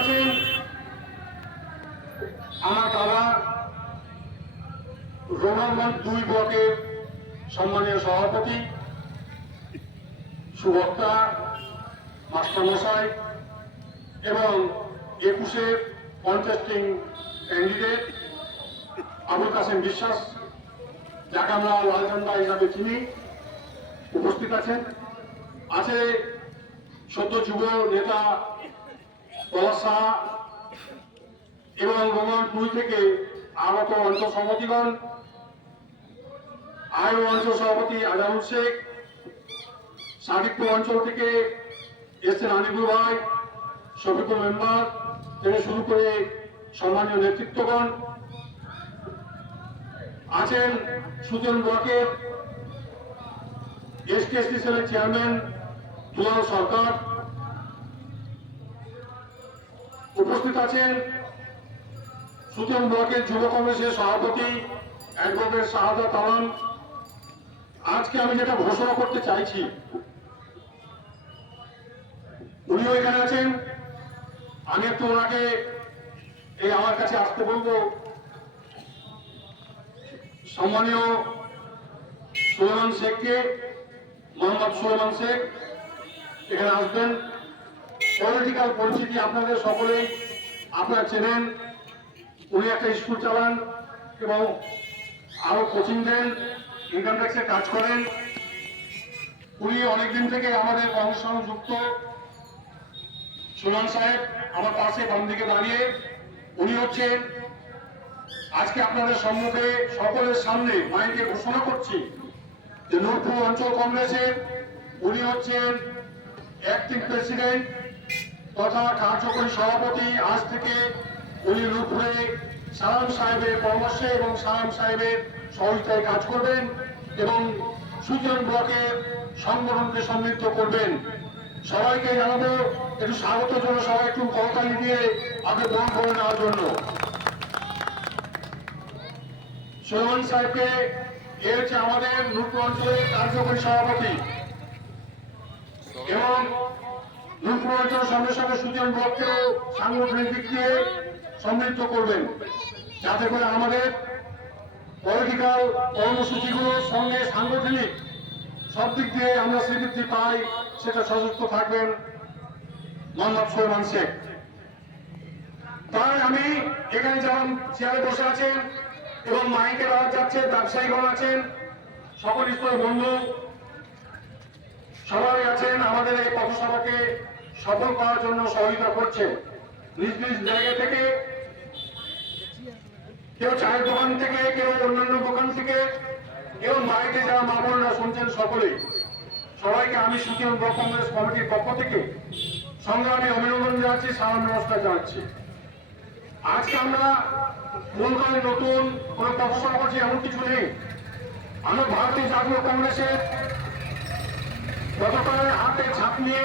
আছেন আমার দাদা রোমানগঞ্জ দুই ব্লকের সম্মানীয় সভাপতি, সুবক্তা, মাস্টারমশাই এবং একুশের কন্টেস্টিং ক্যান্ডিডেট আবুল কাসেম বিশ্বাস, যাকে আমরা লাল ঝান্ডা হিসাবে চিনি, উপস্থিত আছেন। আছে সদ্য যুব নেতা পলাশ এবং রোমান দুই থেকে আগত অঞ্চল সভাপতিগণ আয় অঞ্চল সভাপতি আজানুল শেখ সাদিকপুর অঞ্চল থেকে এসছেন আনিবুল ভাই শফিকুল মেম্বার থেকে শুরু করে সম্মানীয় নেতৃত্বগণ আছেন সুজন ব্লকের এসটিএসটি সেলের চেয়ারম্যান দুলাল সরকার। উপস্থিত আছেন সুজন ব্লকের যুব কংগ্রেসের সভাপতি অ্যাডভোকেট শাহাদাত আলম আজকে আমি যেটা ঘোষণা করতে চাইছি, উনিও এখানে আছেন। আমি একটু ওনাকে এই আমার কাছে আসতে বলব। সম্মানীয় সুলেমান শেখকে, মোহাম্মদ সুলেমান শেখ, এখানে আসবেন। পলিটিক্যাল পরিস্থিতি আপনাদের সকলেই আপনারা চেনেন, উনি একটা স্কুল চালান এবং আরও কোচিং দেন ইনকাম ট্যাক্সে কাজ করেন। উনি অনেকদিন থেকে আমাদের কংগ্রেস সঙ্গে যুক্ত। সুলন সাহেব আমার পাশে বাম দিকে দাঁড়িয়ে, উনি হচ্ছেন আজকে আপনাদের সম্মুখে সকলের সামনে মাইকে ঘোষণা করছি যে নূরপুর অঞ্চল কংগ্রেসের উনি হচ্ছেন অ্যাক্টিং প্রেসিডেন্ট তথা কার্যকরী সভাপতি আজ থেকে উনি নূরপুরে সালাম সাহেবের পরামর্শে এবং সালাম সাহেবের সহযোগিতায় কাজ করবেন এবং সুজন ব্লকের সংগঠনকে সমৃদ্ধ করবেন। সবাইকে জানাব, একটু স্বাগত জন্য সবাই একটু করতালি দিয়ে আগে বরণ করে নেওয়ার জন্য। সোহন সাহেবকে এ হচ্ছে আমাদের নূরপুর অঞ্চলের কার্যকরী সভাপতি। এবং অঞ্চলের সঙ্গে সঙ্গে সুজন ব্লককেও সাংগঠনিক দিক দিয়ে সমৃদ্ধ করবেন। যাতে করে আমাদের পলিটিক্যাল কর্মসূচিগুলোর সঙ্গে সাংগঠনিক সব দিক দিয়ে আমরা স্বীকৃতি পাই, সেটা সযুক্ত থাকবেন মোহাম্মদ সোহমান শেখ। তাই আমি এখানে যেমন চেয়ারে বসে আছেন এবং মাইকে আওয়াজ যাচ্ছে ব্যবসায়ীগণ আছেন, সকল স্তরের বন্ধু সবাই আছেন, আমাদের এই পথসভাকে সফল করার জন্য সহযোগিতা করছে। নিজ নিজ জায়গা থেকে কেউ চায়ের দোকান থেকে, কেউ অন্যান্য দোকান থেকে, কেউ মাইকে যারা মা বোনরা শুনছেন সকলে। সবাইকে আমি সুখিয়ন ব্লক কংগ্রেস কমিটির পক্ষ থেকে সংগ্রামী অভিনন্দন জানাচ্ছি, সালাম নমস্কার জানাচ্ছি। আজকে আমরা মূলকালে নতুন কোন পথসভা করছি এমন কিছু নেই। আমরা ভারতীয় জাতীয় কংগ্রেসের গতকাল হাতে ছাপ নিয়ে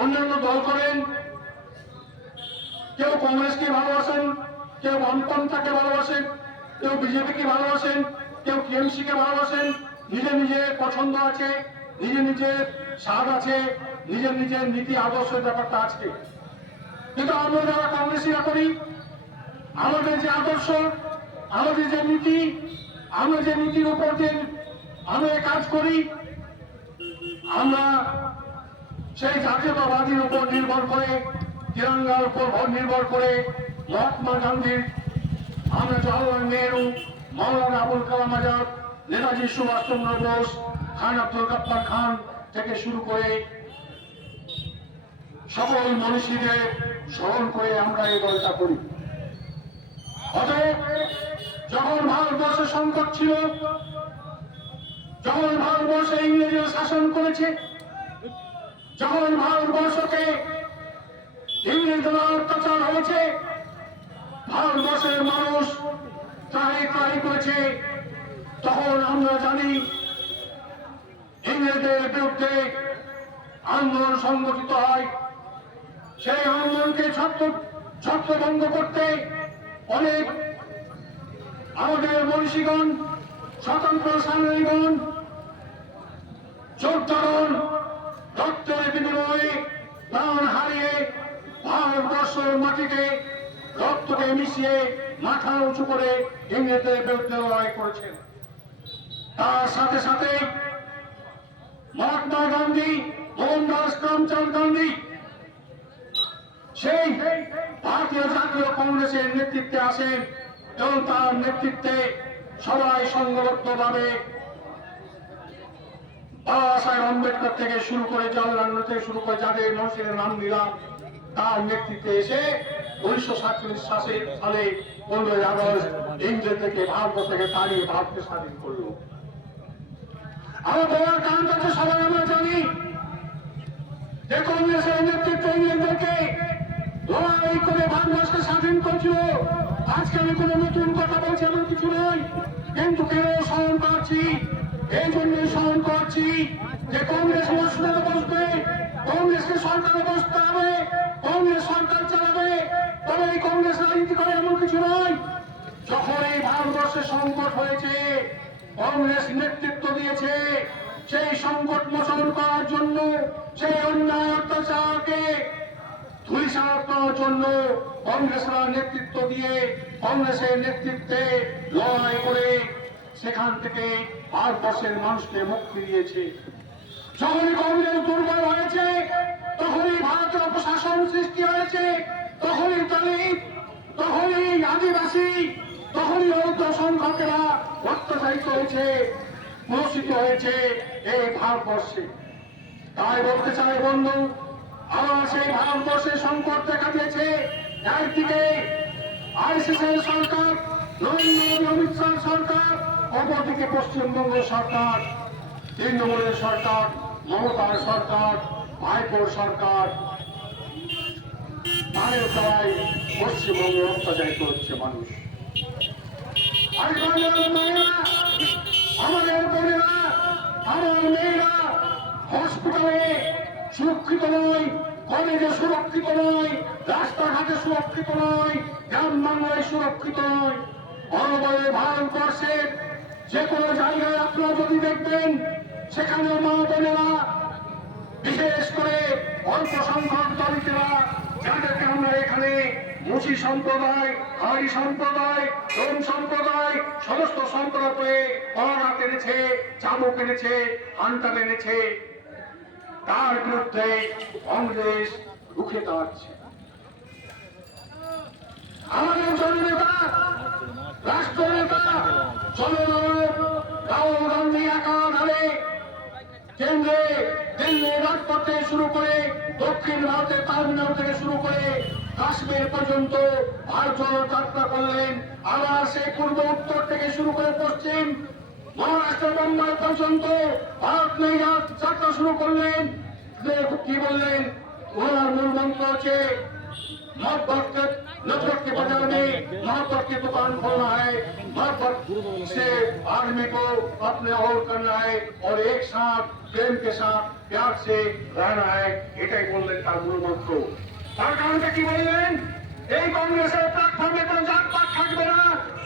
অন্যান্য দল করেন। কেউ কংগ্রেসকে ভালোবাসেন, কেউ বামপন্থাকে ভালোবাসেন, কেউ বিজেপিকে ভালোবাসেন, কেউ কে ভালোবাসেন। নিজের নিজের পছন্দ আছে নিজের নিজের স্বাদ আছে নিজের নিজের নীতি আদর্শের ব্যাপারটা আছে। কিন্তু আমরা যারা কংগ্রেসীরা করি, আমাদের যে আদর্শ, আমাদের যে নীতি, আমরা যে নীতির উপর যে আমরা কাজ করি, আমরা সেই জাতীয়তাবাদীর উপর নির্ভর করে, তিরঙ্গার উপর ভর নির্ভর করে মহাত্মা গান্ধীর আমরা জওয়াহরলাল নেহরু মৌলানা আবুল কালাম আজাদ, নেতাজি সুভাষচন্দ্র বোস, খান আব্দুল গাপ্পার খান থেকে শুরু করে সকল মনীষীদের স্মরণ করে আমরা এই দলটা করি। অতএব যখন ভারতবর্ষে সংকট ছিল, যখন ভারতবর্ষে ইংরেজরা শাসন করেছে যখন ভারতবর্ষকে নির্যাতন অত্যাচার হয়েছে, ভারতবর্ষের মানুষ ত্রাহি ত্রাহি করেছে, তখন আমরা জানি ইংরেজদের বিরুদ্ধে আন্দোলন সংগঠিত হয়। সেই আন্দোলনকে ছত্র ছত্রভঙ্গ করতে অনেক আমাদের মনীষীগণ, স্বতন্ত্র সাংবাদিকগণ যোদ্ধাগণ রক্তের বিনিময়ে প্রাণ হারিয়ে ভারতবর্ষের মাটিতে রক্তকে মিশিয়ে মাথা উঁচু করে ইংরেজদের বিরুদ্ধে লড়াই করেছেন। তার সাথে সাথে মহাত্মা গান্ধী, মোহনদাস করমচাঁদ গান্ধী, সেই ভারতীয় জাতীয় কংগ্রেসের নেতৃত্বে আসেন এবং তার নেতৃত্বে সবাই সংঘবদ্ধভাবে বাবা সাহেব আম্বেদকর থেকে শুরু করে জওয়াহরলাল থেকে শুরু করে যাদের মানুষের নাম দিলাম তার নেতৃত্বে এসে উনিশশো সাতচল্লিশ পনেরোই আগস্ট থেকে ভারত থেকে তাড়িয়ে ভারতকে স্বাধীন করল। আমার তো সবাই আমরা জানি যে কংগ্রেসের করে ভারতবর্ষকে স্বাধীন করেছিল। আজকে আমি কোনো নতুন কথা বলছি, এমন কিছু নয়। কিন্তু করছি এই জন্যই স্মরণ করছি যে কংগ্রেস মসজিদে বসবে, কংগ্রেসকে সরকারে বসতে হবে, কংগ্রেস সরকার চালাবে, তবে এই কংগ্রেস রাজনীতি করে এমন কিছু নয়। যখন এই ভারতবর্ষে সংকট হয়েছে, কংগ্রেস নেতৃত্ব দিয়েছে, সেই সংকট মোচন করার জন্য, সেই অন্যায় অত্যাচারকে ধুলিসাৎ করার জন্য কংগ্রেসরা নেতৃত্ব দিয়ে কংগ্রেসের নেতৃত্বে লড়াই করে সেখান থেকে ভারতবর্ষের মানুষকে মুক্তি দিয়েছে। যখনই কংগ্রেস দুর্বল হয়েছে, তখনই ভারতের প্রশাসন সৃষ্টি হয়েছে, তখনই দলিত, তখনই আদিবাসী, তখনই অর্ধ সংখ্যকেরা অত্যাচারিত হয়েছে প্রসিত হয়েছে এই ভারতবর্ষে। তাই বলতে চাই, বন্ধু, আবার সেই ভারতবর্ষে সংকট দেখা দিয়েছে। একদিকে আইসিসির সরকার, নরেন্দ্র মোদী, অমিত শাহ সরকার অপরদিকে পশ্চিমবঙ্গ সরকার তৃণমূলের সরকার, মমতার সরকার, ভাইপোর সরকার। তাদের পশ্চিমবঙ্গে অত্যাচারিত হচ্ছে মানুষ। হসপিটালে সুরক্ষিত নয় কলেজে সুরক্ষিত নয়, রাস্তাঘাটে সুরক্ষিত নয়, গ্রাম বাংলায় সুরক্ষিত নয়। অনবয়ে ভারতবর্ষের যে কোনো জায়গায় আপনারা যদি দেখবেন, সেখানে মা বোনেরা, বিশেষ করে অল্প সংখ্যক দলিতরা, যাদেরকে আমরা এখানে মুসি সম্প্রদায় হারি সম্প্রদায় রোম সম্প্রদায়, সমস্ত সম্প্রদায় পড়া এনেছে চাবুক এনেছে হান্টা এনেছে তার বিরুদ্ধে কংগ্রেস রুখে দাঁড়াচ্ছে। আমাদের জননেতা রাষ্ট্রনেতা জননায়ক রাহুল গান্ধী কেন্দ্রে দিল্লি থেকে শুরু করে দক্ষিণ ভারতের তামিলনাড়ু থেকে শুরু করে কাশ্মীর পর্যন্ত ভারত যাত্রা করলেন আবার সেই পূর্ব উত্তর থেকে শুরু করে পশ্চিম মহারাষ্ট্র বোম্বাই পর্যন্ত ভারত নিয়ে যাত্রা শুরু করলেন। কি বললেন ওনার মূল মন্ত্র হচ্ছে मोहब्बत के नफरत के बदल में मोहब्बत की दुकान खोलना है मोहब्बत से आदमी को अपने और करना है और एक साथ प्रेम के साथ प्यार से रहना है এটাই বললেন তার মূল মন্ত্র তার কারণটা কি বললেন এই কংগ্রেসের প্ল্যাটফর্মে কোনো জাতপাত থাকবে না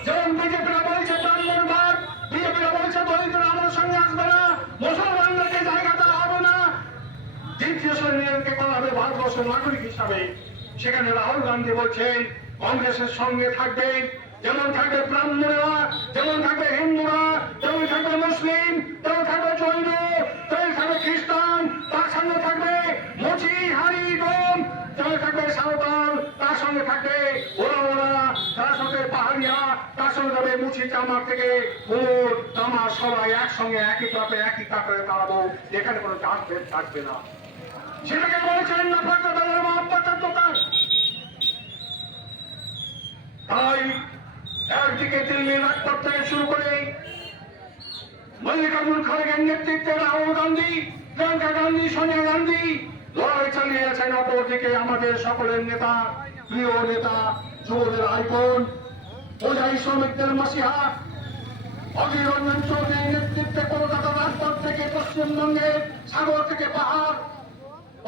যেমন বিজেপিরা বলছে ব্রাহ্মণবাদ বিজেপিরা বলছে দলিতরা আমার সঙ্গে আসবে না মুসলমানদেরকে জায়গা দেওয়া হবে না দ্বিতীয় শ্রেণীকে করা হবে ভারতবর্ষের নাগরিক হিসাবে সেখানে রাহুল গান্ধী বলছেন, কংগ্রেসের সঙ্গে থাকবেন যেমন থাকবে ব্রাহ্মণরা, যেমন থাকবে হিন্দুরা যেমন থাকবে মুসলিম, তেমন থাকবে জৈন, তেমন থাকবে খ্রিস্টান, তার সঙ্গে থাকবে মুচি হাড়ি ডোম তেমন থাকবে সাঁওতাল, তার সঙ্গে থাকবে ওরা ওরা তার সঙ্গে পাহাড়িয়া, তার সঙ্গে থাকবে মুচি চামার থেকে কোট তামা সবাই একসঙ্গে, একই তাপে একই তাপে দাঁড়াবো যেখানে কোনো জাত থাকবে না। সেটাকে বলেছেন নফরত দলের মহব্বতের দোকান তাই একদিকে দিল্লি রাজপথ থেকে শুরু করে মল্লিকার্জুন খড়গের নেতৃত্বে রাহুল গান্ধী, প্রিয়াঙ্কা গান্ধী, সোনিয়া গান্ধী লড়াই লড়াই চালিয়ে যাচ্ছেন অপরদিকে আমাদের সকলের নেতা, প্রিয় নেতা, যুবদের আইকন ওজাই শ্রমিকদের মাসিহা। অধীর রঞ্জন চৌধুরীর নেতৃত্বে কলকাতা রাজপথ থেকে পশ্চিমবঙ্গের সাগর থেকে পাহাড়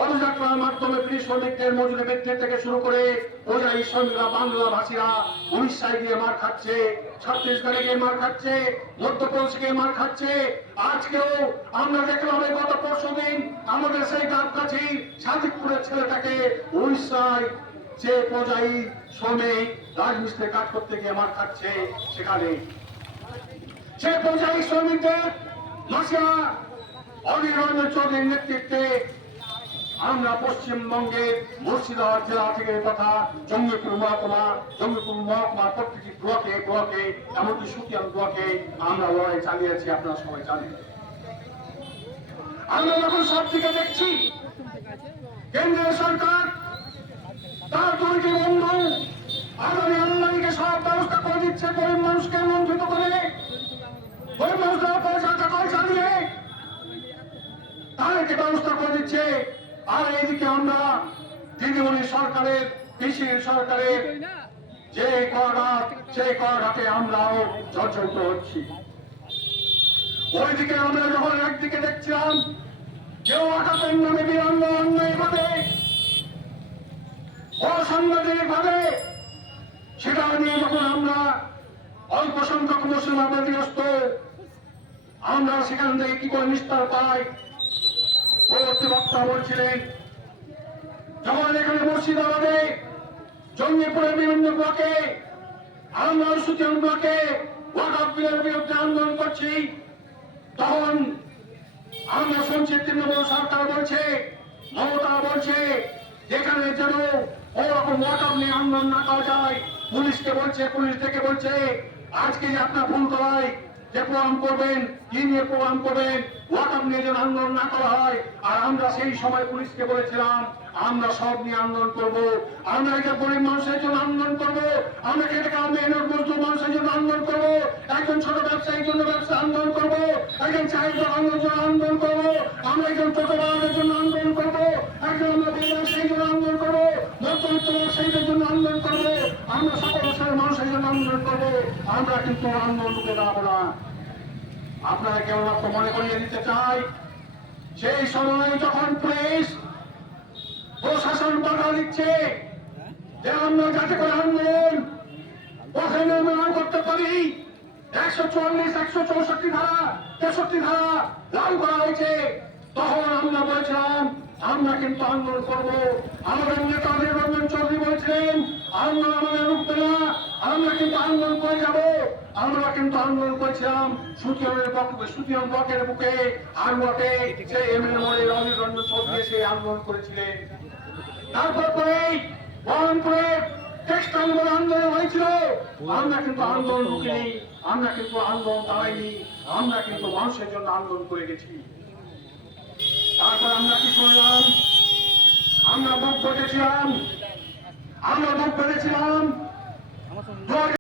পদযাত্রার মাধ্যমে ব্রিটিশ শ্রমিকদের মজুরি বৃদ্ধি থেকে শুরু করে ওজাই শ্রমিকরা বাংলা ভাষীরা উড়িষ্যায় গিয়ে মার খাচ্ছে, ছত্তিশগড়ে গিয়ে মার খাচ্ছে মধ্যপ্রদেশে গিয়ে মার খাচ্ছে। আজকেও আমরা দেখলাম এই গত পরশু দিন আমাদের সেই গাবগাছি সাদিকপুরের ছেলেটাকে উড়িষ্যায় যে পর্যায়ী শ্রমিক রাজমিস্ত্রি কাজ করতে গিয়ে মার খাচ্ছে সেখানে। সে পর্যায়ী শ্রমিকদের মাসিয়া রঞ্জন চৌধুরীর নেতৃত্বে আমরা পশ্চিমবঙ্গে মুর্শিদাবাদ জেলা থেকে তথা জঙ্গিপুর মহকুমা, জঙ্গিপুর মহকুমার প্রত্যেকটি ব্লকে ব্লকে, এমনকি সুতিয়ান ব্লকে আমরা লড়াই চালিয়েছি, আপনারা সবাই জানেন। আমরা যখন সব দিকে দেখছি, কেন্দ্রীয় সরকার, তার দুইটি বন্ধু, আগামী আমদানিকে সব ব্যবস্থা করে দিচ্ছে গরিব মানুষকে মন্ত্রিত করে। গরিব মানুষরা পয়সা টাকা চালিয়ে তাদেরকে ব্যবস্থা করে দিচ্ছে। আর এদিকে আমরা দিদিমণি সরকারের, কৃষির সরকারের যে করাঘাত সেই করাঘাতে আমরাও জর্জরিত হচ্ছি। ওইদিকে আমরা যখন একদিকে দেখছিলাম, কেউ আঘাতের নামে বিরঙ্গ অন্যায় ভাবে অসাংবিধানিক ভাবে, সেটা নিয়ে যখন আমরা অল্প সংখ্যক মুসলিম আমরা সেখান থেকে কি করে নিস্তার পাই? পরবর্তী বক্তা বলছিলেন যখন এখানে মুর্শিদাবাদে জঙ্গিপুরের বিভিন্ন ব্লকে আমরা সুতিন ব্লকে ওয়াকফ বিলের বিরুদ্ধে আন্দোলন করছি, তখন আমরা শুনছি, তৃণমূল সরকার বলছে, মমতা বলছে, যেখানে যেন ওরকম ওয়াকফ নিয়ে আন্দোলন না করা যায়, পুলিশকে বলছে, পুলিশ থেকে বলছে, আজকে যে আপনার ভুল করায় যে প্রোগ্রাম করবেন, কি নিয়ে প্রোগ্রাম করবেন ওয়াকফ নিয়ে যেন আন্দোলন না করা হয়। আর আমরা সেই সময় পুলিশকে বলেছিলাম, আমরা সব নিয়ে আন্দোলন করব। আমরা একটা গরিব মানুষের জন্য আন্দোলন করব। আমরা খেটে কামে এনের মজদুর মানুষের জন্য আন্দোলন করব। একজন ছোট ব্যবসায়ীর জন্য ব্যবসা আন্দোলন করব। একজন চায়ের দোকানের জন্য আন্দোলন করব। আমরা একজন ছোট বাগানের জন্য আন্দোলন করব। একজন আমরা ব্যবসায়ীর জন্য আন্দোলন করব। মধ্যবিত্ত ব্যবসায়ীদের জন্য আন্দোলন করব। আমরা সকল শ্রেণির মানুষের জন্য আন্দোলন করব, আমরা কিন্তু আন্দোলন রুখে দাঁড়াবো না। আপনারা কেবলমাত্র মনে করিয়ে দিতে চাই? সেই সময় যখন পুলিশ প্রশাসন বাধা দিচ্ছে যে আমরা যাতে করে আন্দোলন পথে নির্মাণ করতে পারি, একশো চুয়াল্লিশ, একশো চৌষট্টি ধারা, তেষট্টি ধারা লাগু করা হয়েছে, তখন আমরা বলছিলাম আমরা কিন্তু আন্দোলন করব। আমাদের নেতা অধীর চৌধুরী বলছিলেন, আমরা আমাদের রুখবে না, আমরা কিন্তু আন্দোলন করে যাব। আমরা কিন্তু আন্দোলন করেছিলাম সুতিয়নের পক্ষে সুতিয়ন ব্লকের বুকে আর বটে সেই এম এল মোড়ে অধীর রঞ্জন চৌধুরী সেই আন্দোলন করেছিলেন। তারপর পরেই বহরমপুরে টেক্সটাইল আন্দোলন হয়েছিল। আমরা কিন্তু আন্দোলন রুখিনি আমরা কিন্তু আন্দোলন দাঁড়াইনি আমরা কিন্তু মানুষের জন্য আন্দোলন করে গেছি। তারপর আমরা কি শুনলাম আমরা বুক ঘটেছিলাম আমরা বুক পেরেছিলাম।